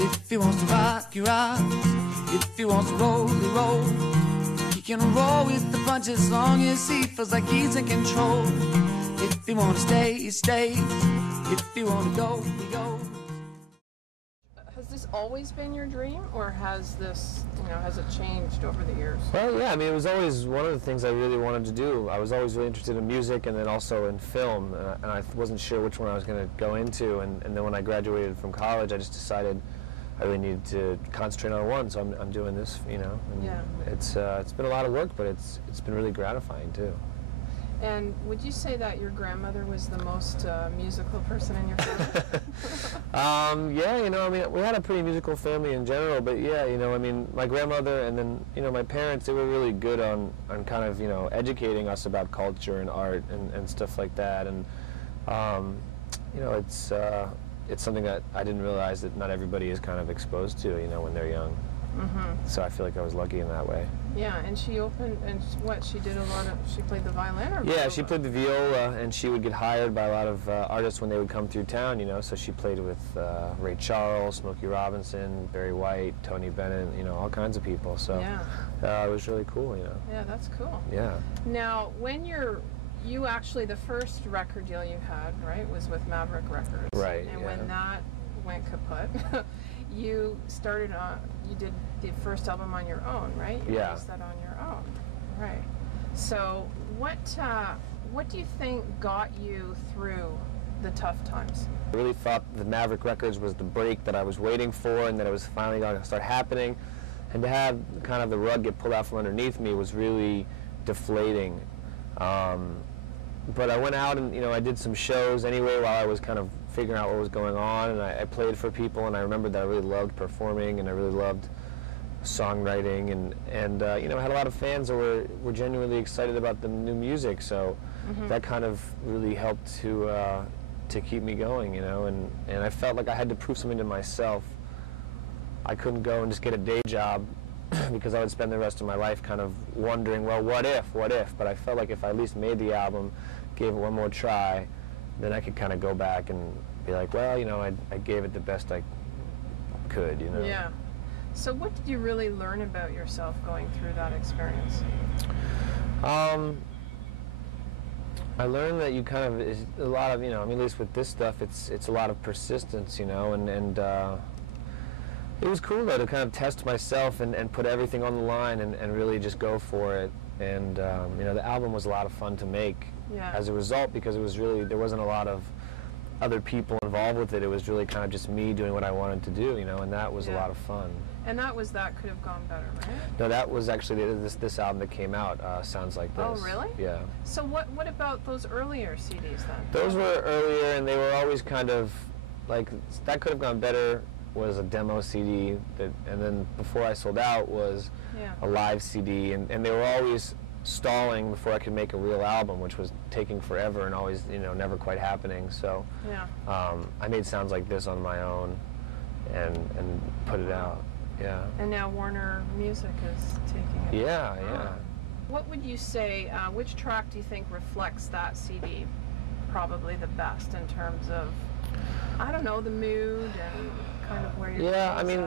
If he wants to rock, he rocks. If he wants to roll, he rolls. He can roll with the punch as long as he feels like he's in control. If he wants to stay, he stays. If he wants to go, he goes. Has this always been your dream, or has this, has it changed over the years? Well, yeah, I mean, it was always one of the things I really wanted to do. I was always really interested in music and then also in film, and I wasn't sure which one I was going to go into, and then when I graduated from college, I just decided I really needed to concentrate on one, so I'm doing this, and Yeah. it's been a lot of work, but it's been really gratifying, too. And would you say that your grandmother was the most musical person in your family? Yeah, I mean, we had a pretty musical family in general, but yeah, I mean, my grandmother and then, my parents, they were really good on kind of, educating us about culture and art and stuff like that, and, it's something that I didn't realize that not everybody is kind of exposed to, when they're young. Mm-hmm. So I feel like I was lucky in that way. Yeah, and she did a lot of, she played the violin or Yeah, viola? she played the viola, and she would get hired by a lot of artists when they would come through town, so she played with Ray Charles, Smokey Robinson, Barry White, Tony Bennett, all kinds of people, so yeah. it was really cool, Yeah, that's cool. Yeah. Now, when you actually, the first record deal you had, right, was with Maverick Records. Right, And yeah. when that went kaput, you did the first album on your own, right? You Yeah. released that on your own, right? So what do you think got you through the tough times? I really thought the Maverick Records was the break that I was waiting for, and that it was finally going to start happening, and to have kind of the rug get pulled out from underneath me was really deflating. But I went out and I did some shows anyway while I was kind of figuring out what was going on, and I played for people, and I remembered that I really loved performing, and I really loved songwriting, and I had a lot of fans that were genuinely excited about the new music, so that kind of really helped to keep me going, and I felt like I had to prove something to myself. I couldn't go and just get a day job because I would spend the rest of my life kind of wondering, well, what if? But I felt like if I at least made the album, gave it one more try, then I could kind of go back and be like, well, I gave it the best I could, Yeah. So what did you really learn about yourself going through that experience? I learned that you kind of, is a lot of, I mean, at least with this stuff, it's a lot of persistence, and it was cool, though, to kind of test myself and put everything on the line and really just go for it. And, the album was a lot of fun to make as a result, because it was really, there wasn't a lot of other people involved with it. It was really kind of just me doing what I wanted to do, and that was a lot of fun. And that could have gone better, right? No, that was actually this album that came out, Sounds Like This. Oh, really? Yeah. So what about those earlier CDs then? Those were earlier, and they were always kind of, like, That Could Have Gone Better was a demo CD, and then Before I Sold Out was a live CD, and they were always stalling before I could make a real album, which was taking forever and always, never quite happening. So I made Sounds Like This on my own and put it out. Yeah. And now Warner Music is taking it. Yeah. What would you say, which track do you think reflects that CD probably the best in terms of, I don't know, the mood and kind of where you're I mean,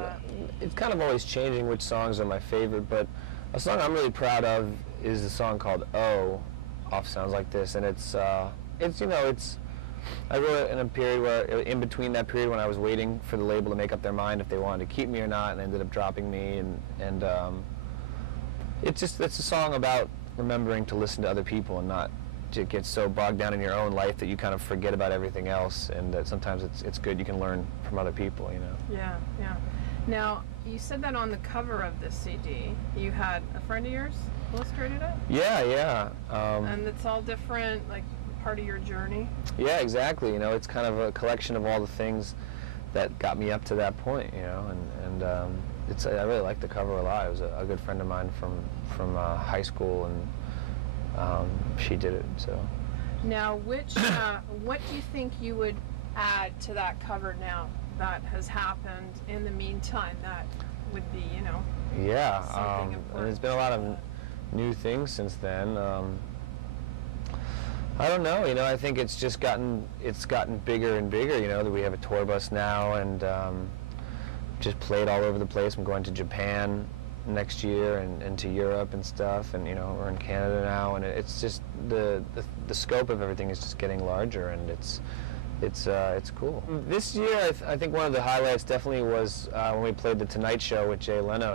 it's kind of always changing which songs are my favorite, but a song I'm really proud of is a song called Oh, off Sounds Like This, and I wrote it in a period where, in between that period when I was waiting for the label to make up their mind if they wanted to keep me or not, and they ended up dropping me, and it's a song about remembering to listen to other people and not to get so bogged down in your own life that you kind of forget about everything else, and that sometimes it's good you can learn from other people, Yeah. Now, you said that on the cover of this CD, you had a friend of yours illustrated it? Yeah. And it's all different, like part of your journey? Yeah, exactly. It's kind of a collection of all the things that got me up to that point, and I really like the cover a lot. It was a good friend of mine from high school, and she did it, so. Now, what do you think you would add to that cover now that has happened in the meantime that would be, Yeah, something and important? there's been a lot of new things since then. I don't know, I think it's gotten bigger and bigger, that we have a tour bus now, and just played all over the place. I'm going to Japan next year and to Europe and stuff, and we're in Canada now, and it's just the scope of everything is just getting larger, and it's cool. This year, I think one of the highlights definitely was when we played the Tonight Show with Jay Leno.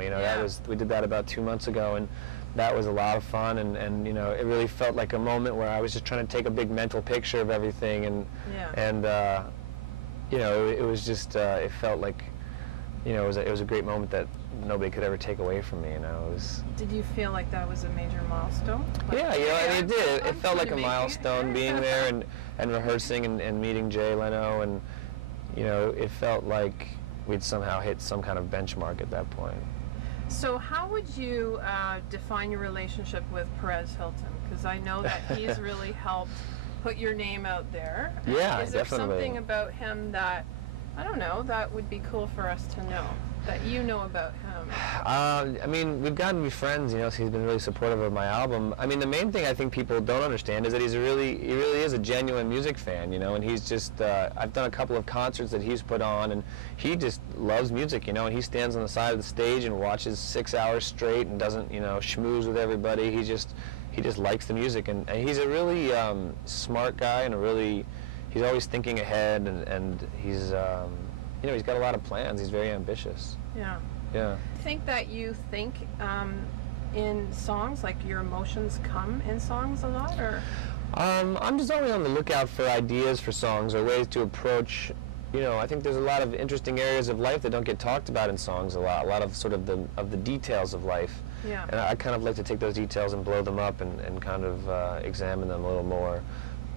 We did that about 2 months ago, and that was a lot of fun, and it really felt like a moment where I was just trying to take a big mental picture of everything, and it was just it felt like it was a great moment that nobody could ever take away from me. Did you feel like that was a major milestone? Yeah, it did. It felt like a milestone being there and rehearsing and meeting Jay Leno, and it felt like we'd somehow hit some kind of benchmark at that point. So how would you define your relationship with Perez Hilton? Because I know that he's really helped put your name out there. Yeah, Is there definitely. something about him that, I don't know, that would be cool for us to know, that you know about him? I mean, we've gotten to be friends, so he's been really supportive of my album. I mean, the main thing I think people don't understand is that he really is a genuine music fan, and he's just, I've done a couple of concerts that he's put on, and he just loves music, and he stands on the side of the stage and watches 6 hours straight and doesn't, schmooze with everybody. He just likes the music, and he's a really smart guy, and he's always thinking ahead, and he's, he's got a lot of plans. He's very ambitious. Yeah. Yeah. I think that you think in songs, like your emotions come in songs a lot, or? I'm just always on the lookout for ideas for songs or ways to approach, I think there's a lot of interesting areas of life that don't get talked about in songs a lot of sort of the details of life. Yeah. And I kind of like to take those details and blow them up and kind of examine them a little more.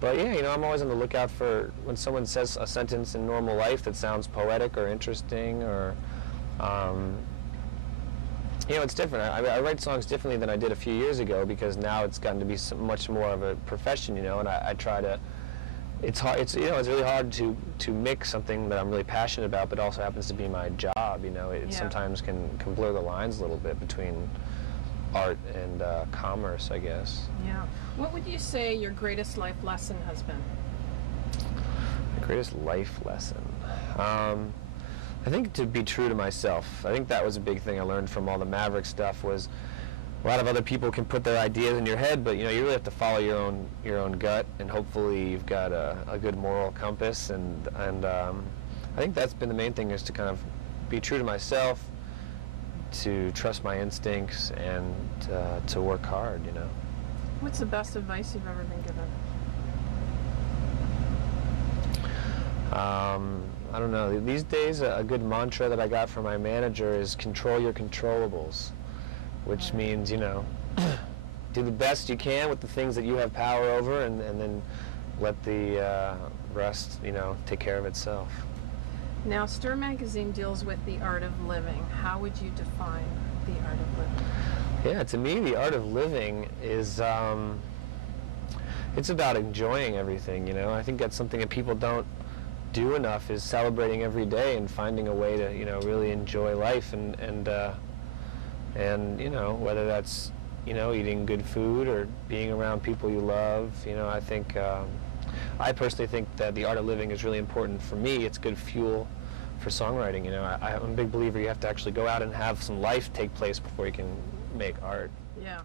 But yeah, I'm always on the lookout for when someone says a sentence in normal life that sounds poetic or interesting, or it's different. I write songs differently than I did a few years ago because now it's gotten to be much more of a profession, and I try to. It's hard. It's really hard to mix something that I'm really passionate about, but also happens to be my job. It sometimes can blur the lines a little bit between art and commerce, I guess. Yeah. What would you say your greatest life lesson has been? My greatest life lesson? I think to be true to myself. I think that was a big thing I learned from all the Maverick stuff. Was a lot of other people can put their ideas in your head, but you really have to follow your own gut, and hopefully you've got a good moral compass. And I think that's been the main thing, is to kind of be true to myself, to trust my instincts, and to work hard. What's the best advice you've ever been given? I don't know. These days, a good mantra that I got from my manager is control your controllables, which means, do the best you can with the things that you have power over, and then let the rest, take care of itself. Now, Stir Magazine deals with the art of living. How would you define the art of living? Yeah, to me, the art of living is, it's about enjoying everything, I think that's something that people don't do enough, is celebrating every day and finding a way to, really enjoy life, and whether that's, eating good food or being around people you love, I think, I personally think that the art of living is really important for me. It's good fuel for songwriting. I'm a big believer you have to actually go out and have some life take place before you can make art. Yeah.